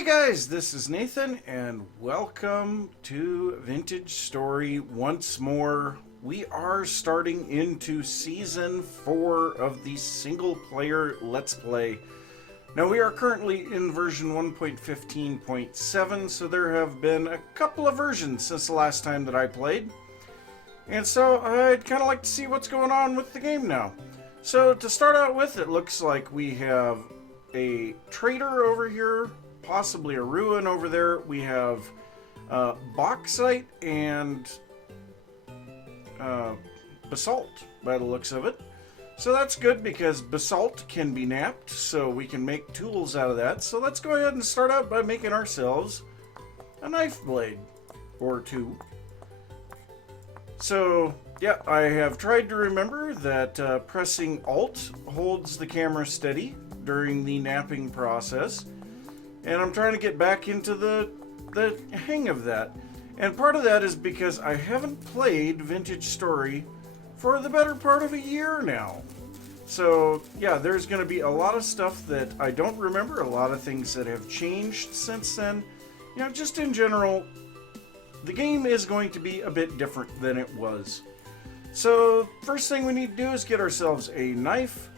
Hey guys, this is Nathan and welcome to Vintage Story once more. We are starting into Season 4 of the single player Let's Play. Now we are currently in version 1.15.7, so there have been a couple of versions since the last time that I played. And so I'd kind of like to see what's going on with the game now. So to start out with, it looks like we have a trader over here, possibly a ruin over there. We have bauxite and basalt by the looks of it. So that's good because basalt can be knapped, so we can make tools out of that. So let's go ahead and start out by making ourselves a knife blade or two. So yeah, I have tried to remember that pressing Alt holds the camera steady during the knapping process. And I'm trying to get back into the hang of that. And part of that is because I haven't played Vintage Story for the better part of a year now. So yeah, there's going to be a lot of stuff that I don't remember, a lot of things that have changed since then. You know, just in general, the game is going to be a bit different than it was. So first thing we need to do is get ourselves a knife,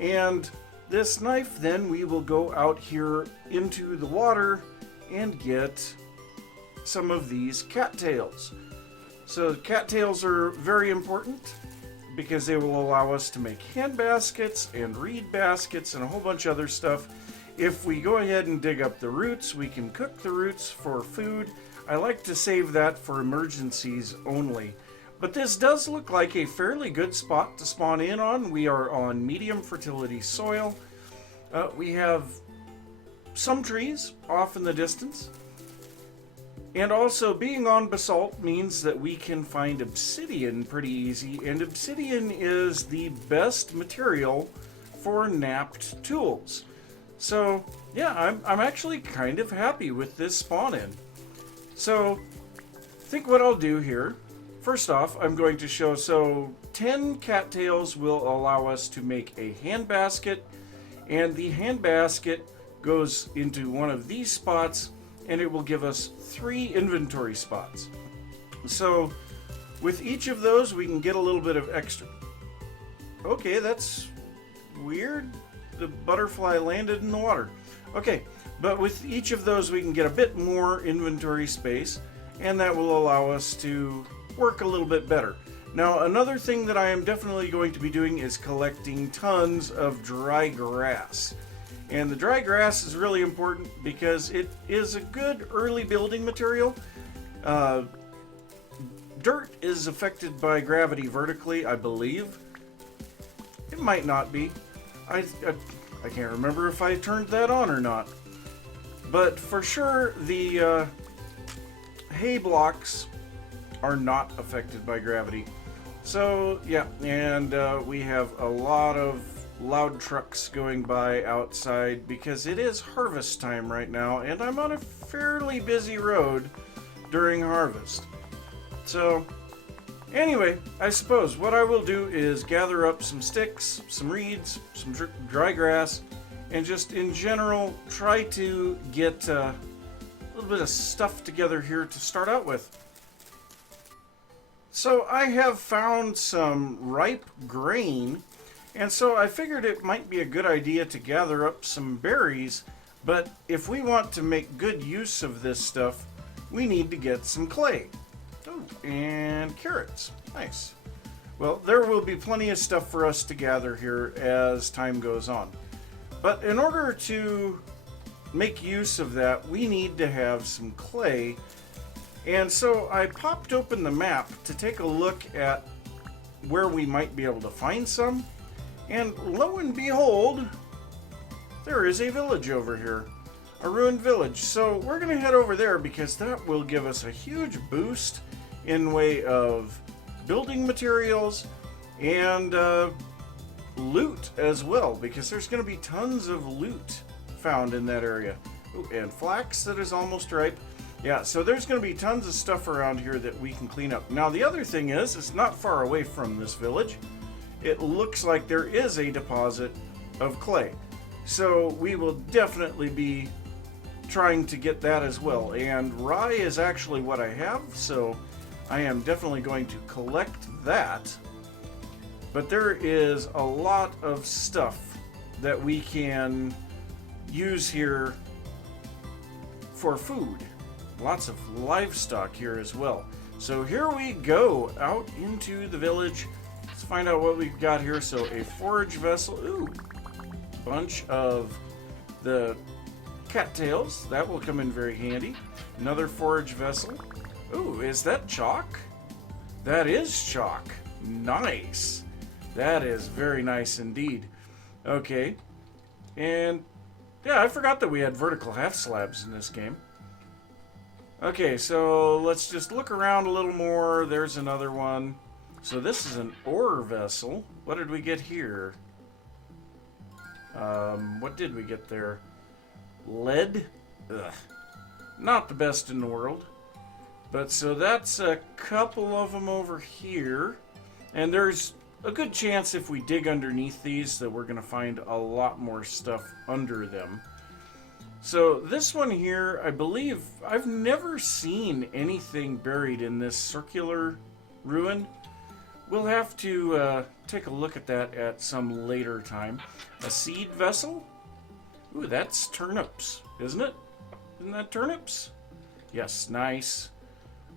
and this knife, then we will go out here into the water and get some of these cattails. So cattails are very important because they will allow us to make hand baskets and reed baskets and a whole bunch of other stuff. If we go ahead and dig up the roots, we can cook the roots for food. I like to save that for emergencies only. But this does look like a fairly good spot to spawn in on. We are on medium fertility soil. We have some trees off in the distance. And also being on basalt means that we can find obsidian pretty easy. And obsidian is the best material for knapped tools. So yeah, I'm actually kind of happy with this spawn in. So I think what I'll do here, first off, I'm going to show, so 10 cattails will allow us to make a hand basket, and the hand basket goes into one of these spots, and it will give us 3 inventory spots. So with each of those, we can get a little bit of extra. Okay, that's weird. The butterfly landed in the water. Okay, but with each of those, we can get a bit more inventory space, and that will allow us to work a little bit better. Now, another thing that I am definitely going to be doing is collecting tons of dry grass. And the dry grass is really important because it is a good early building material. Dirt is affected by gravity vertically, I believe. It might not be. I can't remember if I turned that on or not. But for sure, the hay blocks are not affected by gravity. So yeah, and we have a lot of loud trucks going by outside because it is harvest time right now, and I'm on a fairly busy road during harvest. So anyway, I suppose what I will do is gather up some sticks, some reeds, some dry grass, and just in general try to get a little bit of stuff together here to start out with. So I have found some ripe grain, and so I figured it might be a good idea to gather up some berries, but if we want to make good use of this stuff, we need to get some clay. Oh, and carrots. Nice. Well, there will be plenty of stuff for us to gather here as time goes on. But in order to make use of that, we need to have some clay. And so I popped open the map to take a look at where we might be able to find some. And lo and behold, there is a village over here. A ruined village. So we're going to head over there because that will give us a huge boost in way of building materials and loot as well, because there's going to be tons of loot found in that area. Ooh, and flax that is almost ripe. Yeah, so there's going to be tons of stuff around here that we can clean up. Now the other thing is, it's not far away from this village. It looks like there is a deposit of clay. So we will definitely be trying to get that as well. And rye is actually what I have, so I am definitely going to collect that. But there is a lot of stuff that we can use here for food. Lots of livestock here as well. So here we go out into the village. Let's find out what we've got here. So a forage vessel. Ooh, bunch of the cattails. That will come in very handy. Another forage vessel. Ooh, is that chalk? That is chalk. Nice. That is very nice indeed. Okay. And yeah, I forgot that we had vertical half slabs in this game. Okay, so let's just look around a little more. There's another one. So this is an ore vessel. What did we get here? What did we get there? Lead? Ugh. Not the best in the world. But so that's a couple of them over here. And there's a good chance if we dig underneath these that we're going to find a lot more stuff under them. So this one here, I believe, I've never seen anything buried in this circular ruin. We'll have to take a look at that at some later time. A seed vessel? Ooh, that's turnips, isn't it? Isn't that turnips? Yes, nice.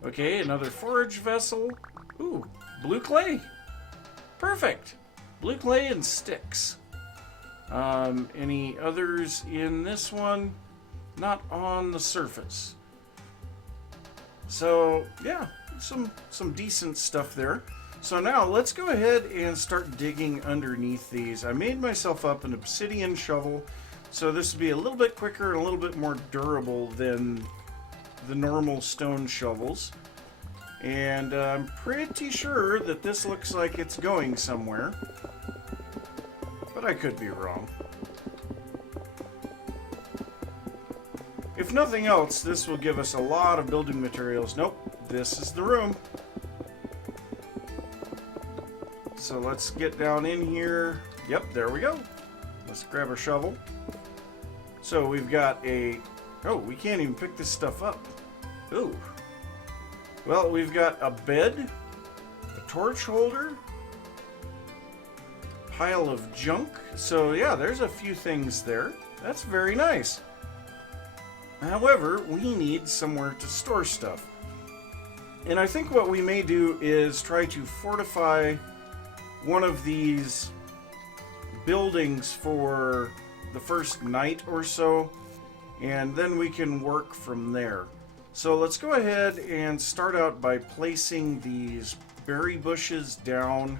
Okay, another forage vessel. Ooh, blue clay. Perfect. Blue clay and sticks. Any others in this one? Not on the surface. So, yeah, some decent stuff there. So now let's go ahead and start digging underneath these. I made myself up an obsidian shovel, so this will be a little bit quicker and a little bit more durable than the normal stone shovels. And I'm pretty sure that this looks like it's going somewhere, but I could be wrong. If nothing else, this will give us a lot of building materials. Nope, this is the room. So let's get down in here. Yep, there we go. Let's grab a shovel. So we've got a... Oh, we can't even pick this stuff up. Ooh. Well, we've got a bed, a torch holder, pile of junk. So yeah, there's a few things there. That's very nice. However, we need somewhere to store stuff. And I think what we may do is try to fortify one of these buildings for the first night or so, and then we can work from there. So let's go ahead and start out by placing these berry bushes down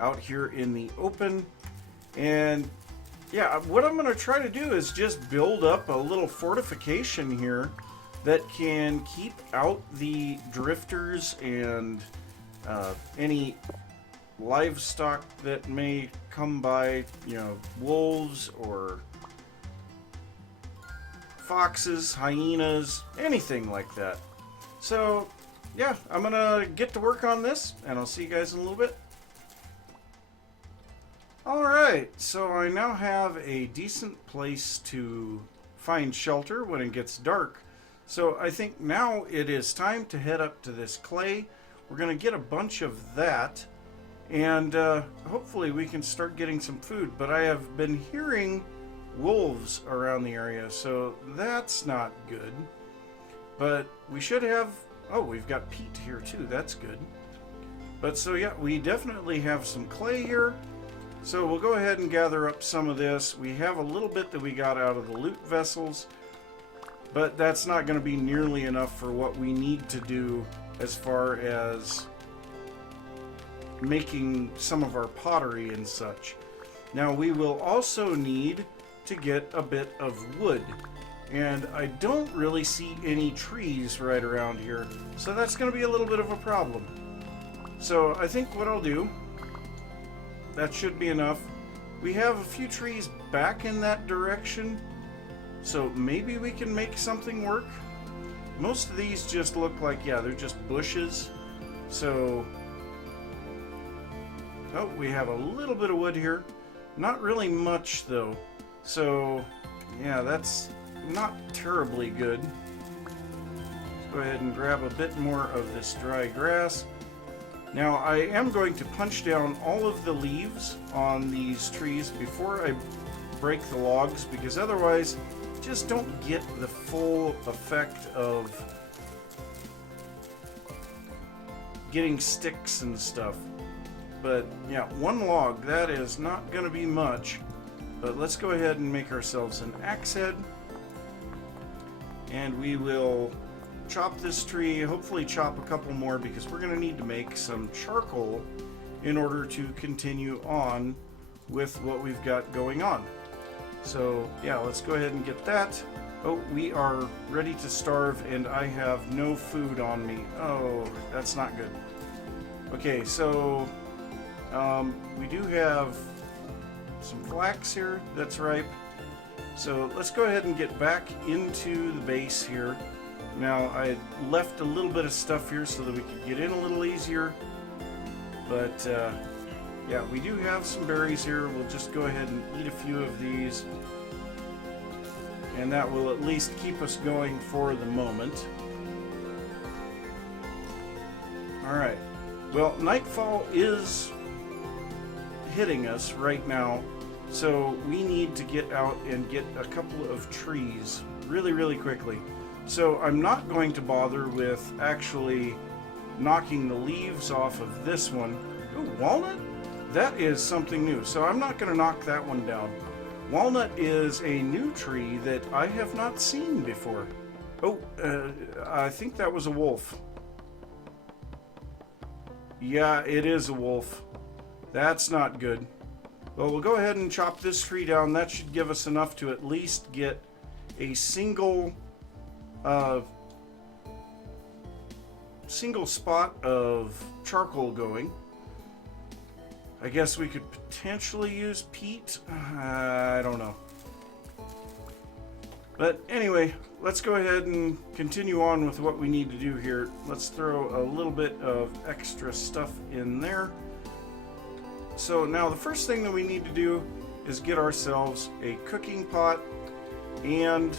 out here in the open. And yeah, what I'm going to try to do is just build up a little fortification here that can keep out the drifters and any livestock that may come by, you know, wolves or foxes, hyenas, anything like that. So yeah, I'm gonna get to work on this, and I'll see you guys in a little bit. Alright, so I now have a decent place to find shelter when it gets dark. So I think now it is time to head up to this clay. We're gonna get a bunch of that, and hopefully we can start getting some food. But I have been hearing wolves around the area, so that's not good. But we should have... Oh, we've got peat here too. That's good. But so yeah, we definitely have some clay here. So we'll go ahead and gather up some of this. We have a little bit that we got out of the loot vessels, but that's not going to be nearly enough for what we need to do as far as making some of our pottery and such. Now we will also need to get a bit of wood, and I don't really see any trees right around here, so that's going to be a little bit of a problem. So I think what I'll do, that should be enough. We have a few trees back in that direction, so maybe we can make something work. Most of these just look like, yeah, they're just bushes. So, oh, we have a little bit of wood here. Not really much though. So, yeah, that's not terribly good. Let's go ahead and grab a bit more of this dry grass. Now I am going to punch down all of the leaves on these trees before I break the logs, because otherwise just don't get the full effect of getting sticks and stuff. But yeah, one log, that is not going to be much. But let's go ahead and make ourselves an axe head. And we will chop this tree, hopefully chop a couple more, because we're going to need to make some charcoal in order to continue on with what we've got going on. So yeah, let's go ahead and get that. Oh, we are ready to starve and I have no food on me. Oh, that's not good. Okay, so we do have some flax here that's ripe. So let's go ahead and get back into the base here. Now I left a little bit of stuff here so that we could get in a little easier. But yeah, we do have some berries here. We'll just go ahead and eat a few of these. And that will at least keep us going for the moment. Alright. Well, nightfall is hitting us right now. So we need to get out and get a couple of trees really quickly. So I'm not going to bother with actually knocking the leaves off of this one. Ooh, walnut? That is something new. So I'm not going to knock that one down. Walnut is a new tree that I have not seen before. Oh, I think that was a wolf. Yeah, it is a wolf. That's not good. Well, we'll go ahead and chop this tree down. That should give us enough to at least get a single spot of charcoal going. I guess we could potentially use peat. I don't know. But anyway, let's go ahead and continue on with what we need to do here. Let's throw a little bit of extra stuff in there. So now the first thing that we need to do is get ourselves a cooking pot and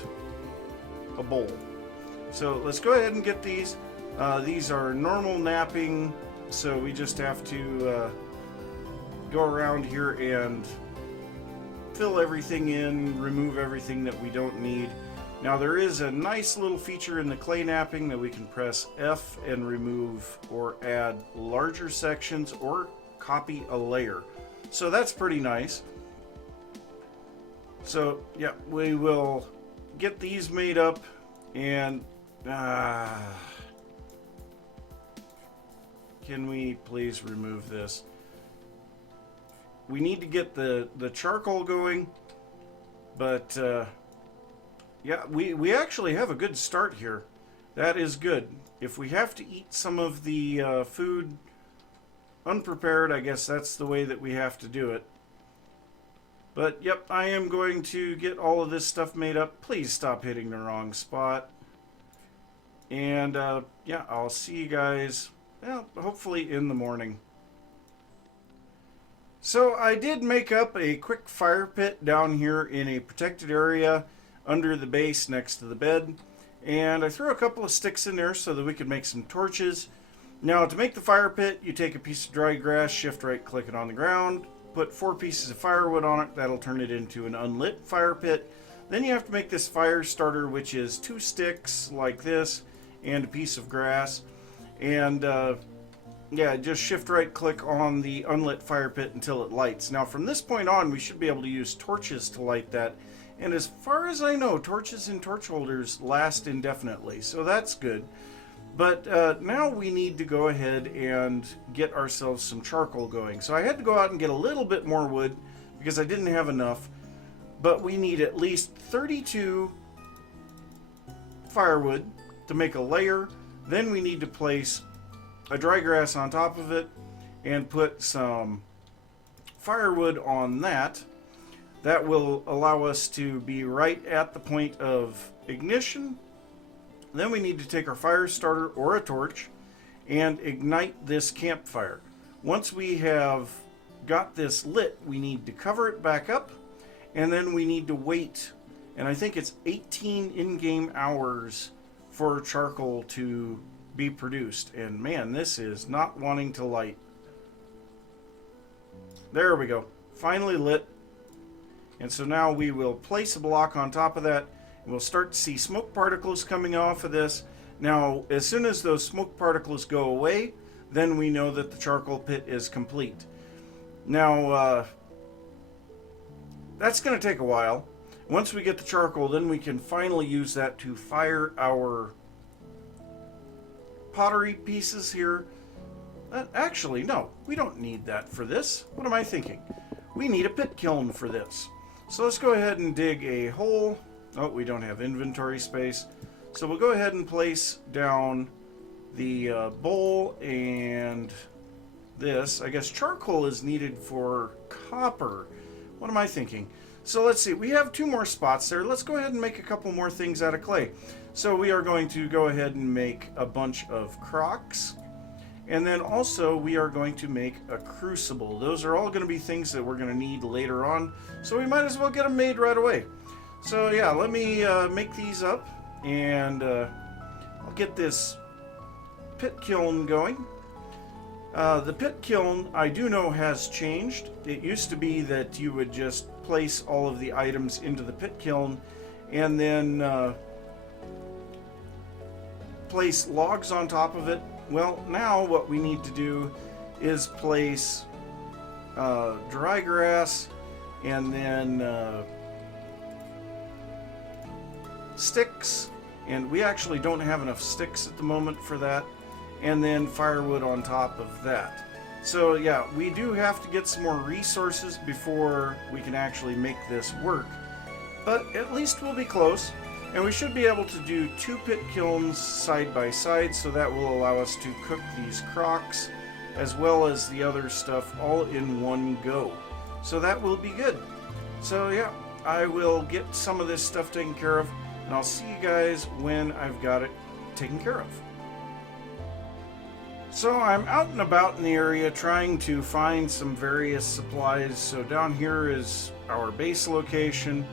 a bowl. So let's go ahead and get these. These are normal napping, so we just have to go around here and fill everything in, remove everything that we don't need. Now there is a nice little feature in the clay napping that we can press F and remove or add larger sections or copy a layer. So that's pretty nice. So yeah, we will get these made up and can we please remove this? We need to get the charcoal going, but yeah, we actually have a good start here. That is good. If we have to eat some of the food unprepared, I guess that's the way that we have to do it. But yep, I am going to get all of this stuff made up. Please stop hitting the wrong spot. And yeah, I'll see you guys, well, hopefully in the morning. So I did make up a quick fire pit down here in a protected area under the base next to the bed. And I threw a couple of sticks in there so that we could make some torches. Now to make the fire pit, you take a piece of dry grass, shift right click it on the ground, put 4 pieces of firewood on it. That'll turn it into an unlit fire pit. Then you have to make this fire starter, which is 2 sticks like this and a piece of grass. And yeah, just shift right click on the unlit fire pit until it lights. Now from this point on, we should be able to use torches to light that. And as far as I know, torches and torch holders last indefinitely, so that's good. But now we need to go ahead and get ourselves some charcoal going. So I had to go out and get a little bit more wood because I didn't have enough. But we need at least 32 firewood to make a layer. Then we need to place a dry grass on top of it and put some firewood on that. That will allow us to be right at the point of ignition. Then we need to take our fire starter or a torch and ignite this campfire. Once we have got this lit, we need to cover it back up, and then we need to wait and I think it's 18 in-game hours for charcoal to be produced. And man, this is not wanting to light. There we go. Finally lit. And so now we will place a block on top of that, and we'll start to see smoke particles coming off of this. Now, as soon as those smoke particles go away, then we know that the charcoal pit is complete. Now, that's going to take a while. Once we get the charcoal, then we can finally use that to fire our pottery pieces here. Actually, no, we don't need that for this. What am I thinking? We need a pit kiln for this. So let's go ahead and dig a hole. Oh, we don't have inventory space. So we'll go ahead and place down the bowl and this. I guess charcoal is needed for copper. What am I thinking? So let's see. We have 2 more spots there. Let's go ahead and make a couple more things out of clay. So we are going to go ahead and make a bunch of crocks. And then also we are going to make a crucible. Those are all going to be things that we're going to need later on. So we might as well get them made right away. So yeah, let me make these up. And I'll get this pit kiln going. The pit kiln, I do know, has changed. It used to be that you would just place all of the items into the pit kiln and then place logs on top of it. Well, now what we need to do is place dry grass and then sticks, and we actually don't have enough sticks at the moment for that, and then firewood on top of that. So yeah, we do have to get some more resources before we can actually make this work, but at least we'll be close. And we should be able to do 2 pit kilns side by side, so that will allow us to cook these crocks as well as the other stuff all in one go. So that will be good. So yeah, I will get some of this stuff taken care of, and I'll see you guys when I've got it taken care of. So I'm out and about in the area trying to find some various supplies. So down here is our base location.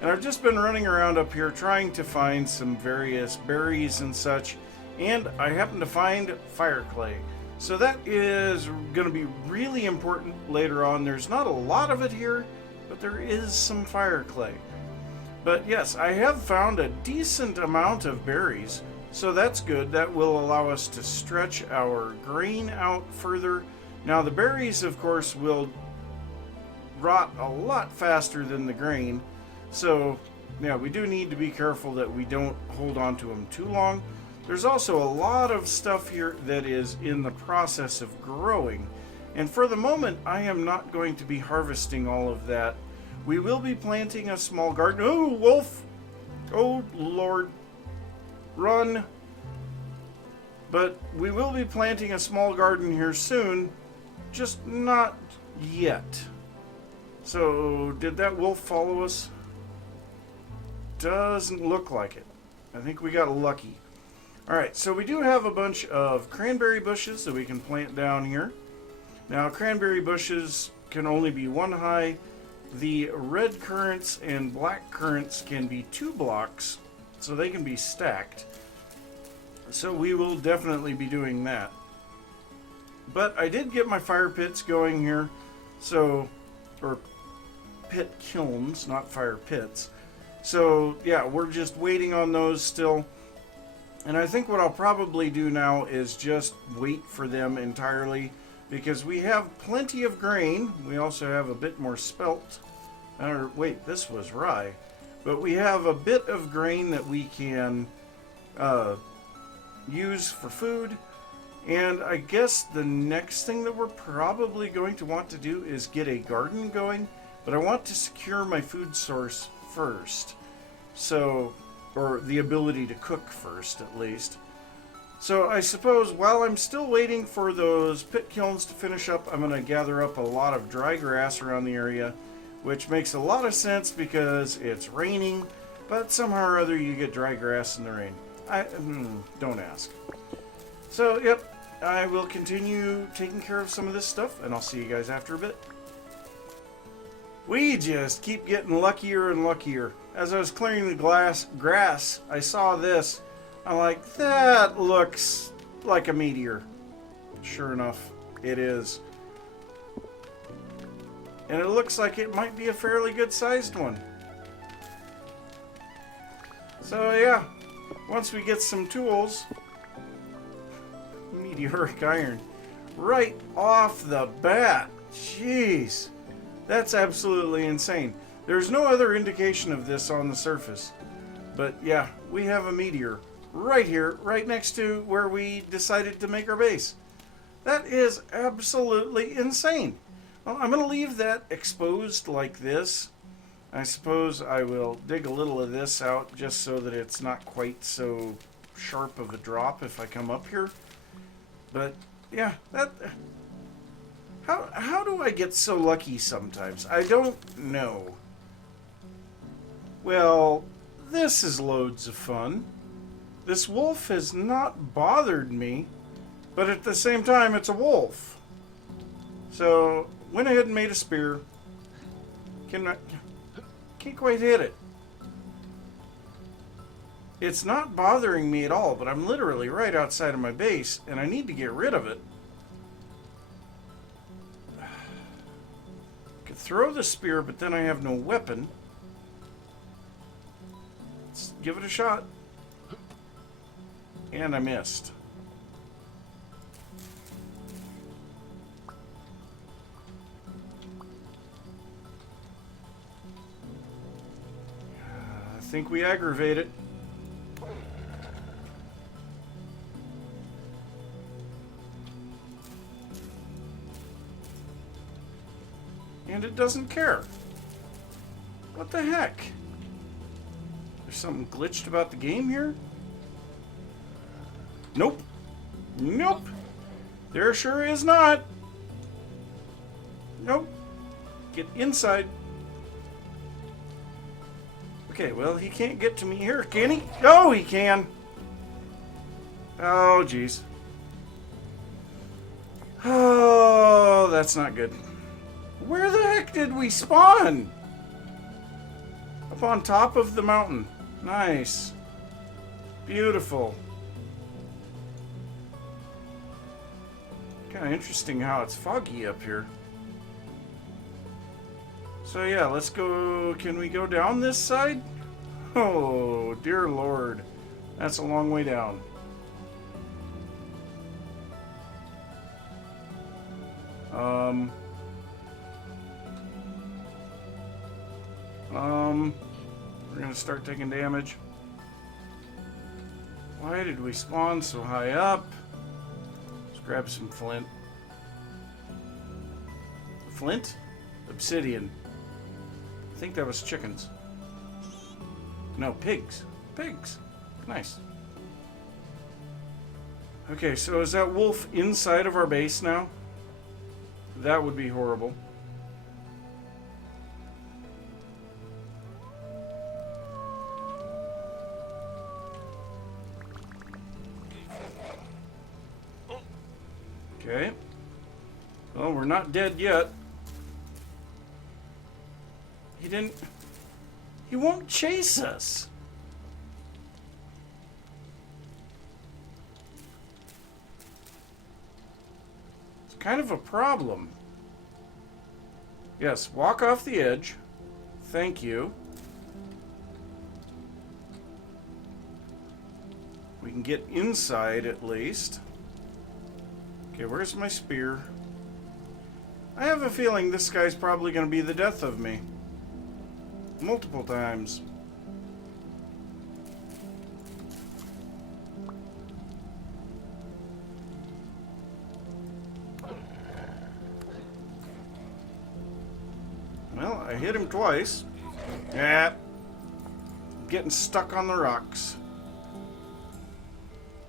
And I've just been running around up here trying to find some various berries and such, and I happened to find fire clay. So that is going to be really important later on. There's not a lot of it here, but there is some fire clay. But yes, I have found a decent amount of berries, so that's good. That will allow us to stretch our grain out further. Now the berries, of course, will rot a lot faster than the grain. So, yeah, we do need to be careful that we don't hold on to them too long. There's also a lot of stuff here that is in the process of growing. And for the moment, I am not going to be harvesting all of that. We will be planting a small garden. Oh, wolf! Oh, Lord. Run! But we will be planting a small garden here soon. Just not yet. So, did that wolf follow us? Doesn't look like it. I think we got lucky. Alright, so we do have a bunch of cranberry bushes that we can plant down here. Now, cranberry bushes can only be 1 high. The red currants and black currants can be 2 blocks, so they can be stacked. So we will definitely be doing that. But I did get my fire pits going here, so, or pit kilns, not fire pits. So, yeah, we're just waiting on those still. And I think what I'll probably do now is just wait for them entirely, because we have plenty of grain. We also have a bit more spelt. Or, wait, this was rye. But we have a bit of grain that we can use for food. And I guess the next thing that we're probably going to want to do is get a garden going. But I want to secure my food source first. So, or the ability to cook first, at least. So I suppose while I'm still waiting for those pit kilns to finish up, I'm going to gather up a lot of dry grass around the area, which makes a lot of sense because it's raining, but somehow or other you get dry grass in the rain. Don't ask. So, yep, I will continue taking care of some of this stuff, and I'll see you guys after a bit. We just keep getting luckier and luckier. as I was clearing the grass, I saw this. I'm like, that looks like a meteor. Sure enough, it is. And it looks like it might be a fairly good sized one. So yeah, once we get some tools, meteoric iron, right off the bat. Jeez, that's absolutely insane. There's no other indication of this on the surface. But yeah, we have a meteor right here, right next to where we decided to make our base. That is absolutely insane. Well, I'm going to leave that exposed like this. I suppose I will dig a little of this out just so that it's not quite so sharp of a drop if I come up here. But yeah, that... How do I get so lucky sometimes? I don't know. Well, this is loads of fun. This wolf has not bothered me, but at the same time, it's a wolf. So, went ahead and made a spear. Can't quite hit it. It's not bothering me at all, but I'm literally right outside of my base, and I need to get rid of it. Could throw the spear, but then I have no weapon. Let's give it a shot. And I missed. I think we aggravate it. And it doesn't care. What the heck? There's something glitched about the game here? Nope. Nope. There sure is not. Nope. Get inside. Okay, well, he can't get to me here, can he? Oh, he can. Oh, jeez. Oh, that's not good. Where the heck did we spawn? Up on top of the mountain. Nice. Beautiful. Kind of interesting how it's foggy up here. So yeah, let's go. Can we go down this side? Oh, dear Lord. That's a long way down. We're gonna start taking damage. Why did we spawn so high up? Let's grab some flint. Flint? Obsidian. I think that was chickens. No, pigs. Pigs. Nice. Okay, so is that wolf inside of our base now? That would be horrible. Okay. Well, we're not dead yet. He won't chase us. It's kind of a problem. Yes, walk off the edge. Thank you. We can get inside at least. Okay, where's my spear? I have a feeling this guy's probably going to be the death of me. Multiple times. Well, I hit him twice. Yeah. Getting stuck on the rocks.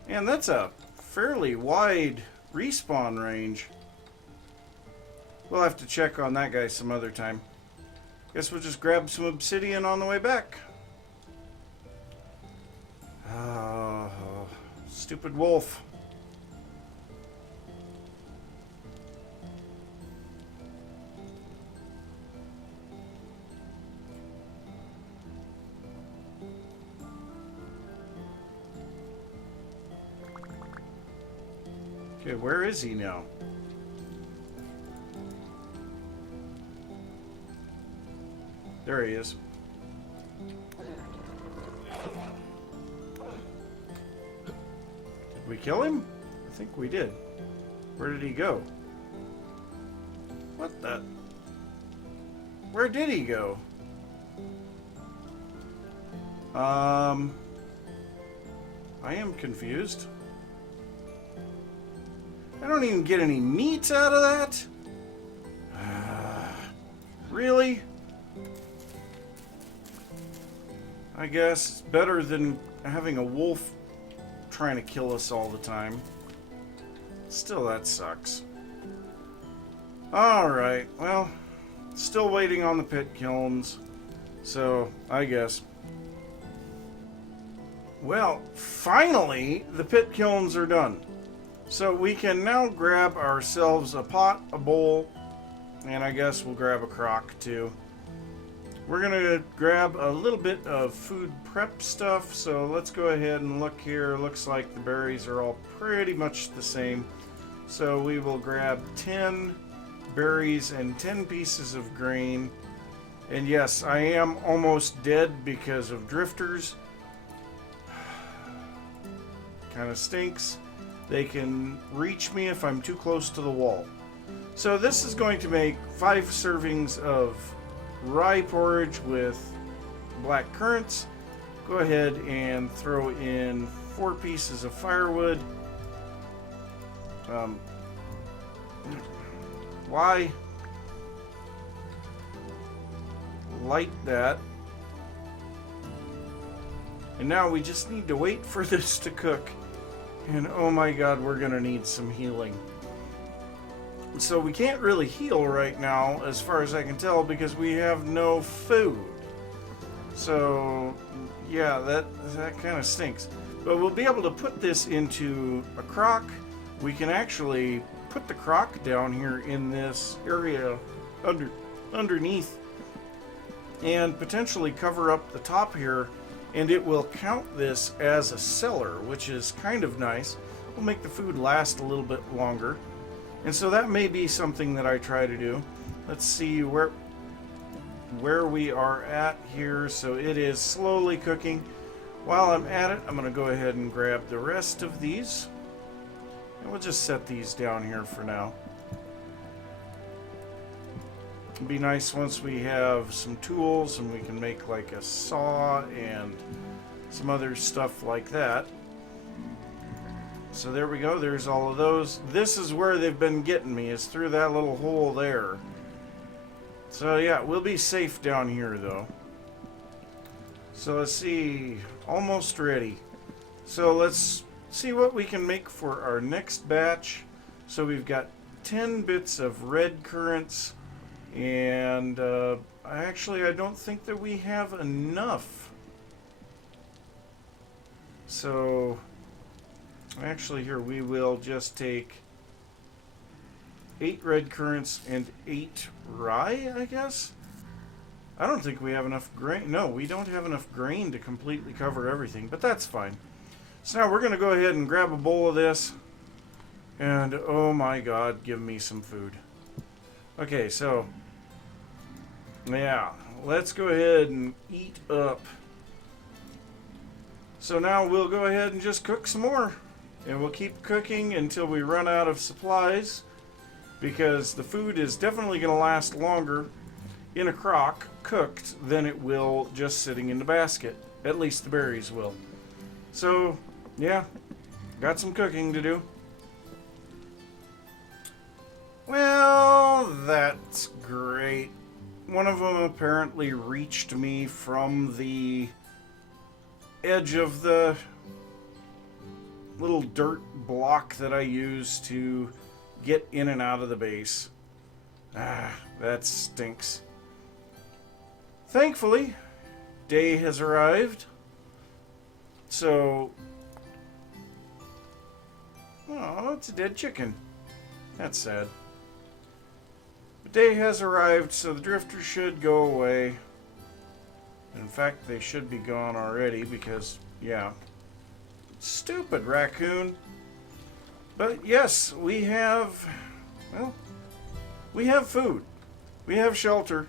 And that's a fairly wide respawn range. We'll have to check on that guy some other time. Guess we'll just grab some obsidian on the way back. Oh, stupid wolf. Okay, where is he now? There he is. Did we kill him? I think we did. Where did he go? What the? Where did he go? I am confused. I don't even get any meat out of that? Really? I guess it's better than having a wolf trying to kill us all the time. Still, that sucks. Alright, well, still waiting on the pit kilns. So, I guess. Well, finally, the pit kilns are done. So we can now grab ourselves a pot, a bowl, and I guess we'll grab a crock too. We're going to grab a little bit of food prep stuff, so let's go ahead and look here. Looks like the berries are all pretty much the same. So we will grab 10 berries and 10 pieces of grain. And yes, I am almost dead because of drifters. Kind of stinks. They can reach me if I'm too close to the wall. So this is going to make 5 servings of rye porridge with black currants. Go ahead and throw in 4 pieces of firewood. Why? Light that. And now we just need to wait for this to cook. And oh my god, we're gonna need some healing. So we can't really heal right now, as far as I can tell, because we have no food. So, yeah, that kind of stinks. But we'll be able to put this into a crock. We can actually put the crock down here in this area underneath and potentially cover up the top here, and it will count this as a cellar, which is kind of nice. Will make the food last a little bit longer. And so that may be something that I try to do. Let's see where we are at here. So it is slowly cooking. While I'm at it, I'm going to go ahead and grab the rest of these. And we'll just set these down here for now. It'd be nice once we have some tools and we can make like a saw and some other stuff like that. So there we go, there's all of those. This is where they've been getting me, is through that little hole there. So yeah, we'll be safe down here though. So let's see, almost ready. So let's see what we can make for our next batch. So we've got 10 bits of red currants, and actually I don't think that we have enough. So actually here we will just take 8 red currants and 8 rye, I guess. I don't think we have enough grain. No, we don't have enough grain to completely cover everything, but that's fine. So now we're going to go ahead and grab a bowl of this, and oh my god, give me some food. Okay, so yeah, let's go ahead and eat up. So now we'll go ahead and just cook some more. And we'll keep cooking until we run out of supplies, because the food is definitely going to last longer in a crock cooked than it will just sitting in the basket. At least the berries will. So, yeah, got some cooking to do. Well, that's great. One of them apparently reached me from the edge of the little dirt block that I use to get in and out of the base. Ah, that stinks. Thankfully, day has arrived. So, oh, it's a dead chicken. That's sad. The day has arrived, so the drifters should go away. In fact, they should be gone already because, yeah. Stupid raccoon. But yes, we have, well, we have food. We have shelter.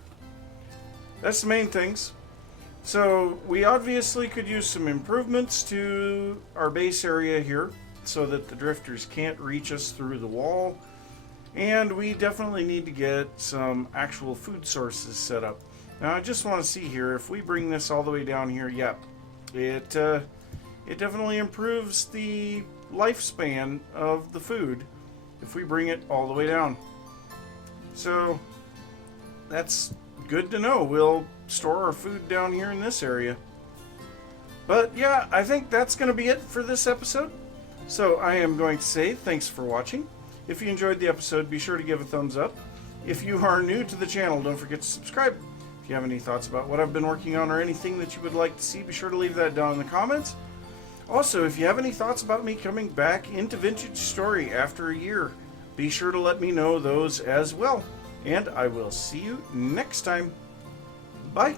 That's the main things. So we obviously could use some improvements to our base area here so that the drifters can't reach us through the wall. And we definitely need to get some actual food sources set up. Now I just want to see here, if we bring this all the way down here, yep, it definitely improves the lifespan of the food if we bring it all the way down. So that's good to know. We'll store our food down here in this area. But yeah, I think that's going to be it for this episode. So I am going to say thanks for watching. If you enjoyed the episode, be sure to give a thumbs up. If you are new to the channel, don't forget to subscribe. If you have any thoughts about what I've been working on or anything that you would like to see, be sure to leave that down in the comments. Also, if you have any thoughts about me coming back into Vintage Story after a year, be sure to let me know those as well. And I will see you next time. Bye.